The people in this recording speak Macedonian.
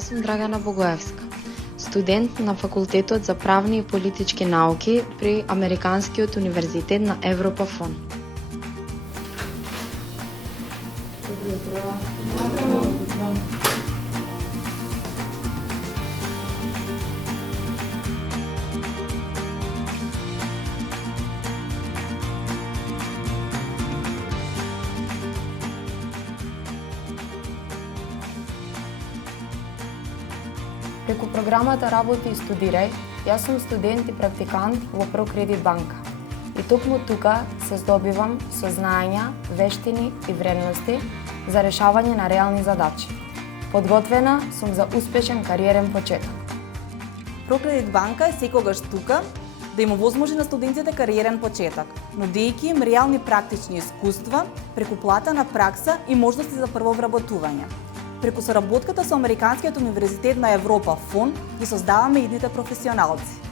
Јас сум Драгана Богоевска, студент на Факултетот за правни и политички науки при Американскиот универзитет на Европа ФОН. Преку програмата Работи и студирај, јас сум студент и практикант во ProCredit банка. И токму тука се здобивам со знаења, вештини и вредности за решавање на реални задачи. Подготвена сум за успешен кариерен почеток. ProCredit банка е секогаш тука да им овозможи на студентите кариерен почеток, нудејќи им реални практични искуства преку платена пракса и можности за прво вработување. Преку соработката со Американскиот универзитет на Европа ФОН ги создаваме идните професионалци.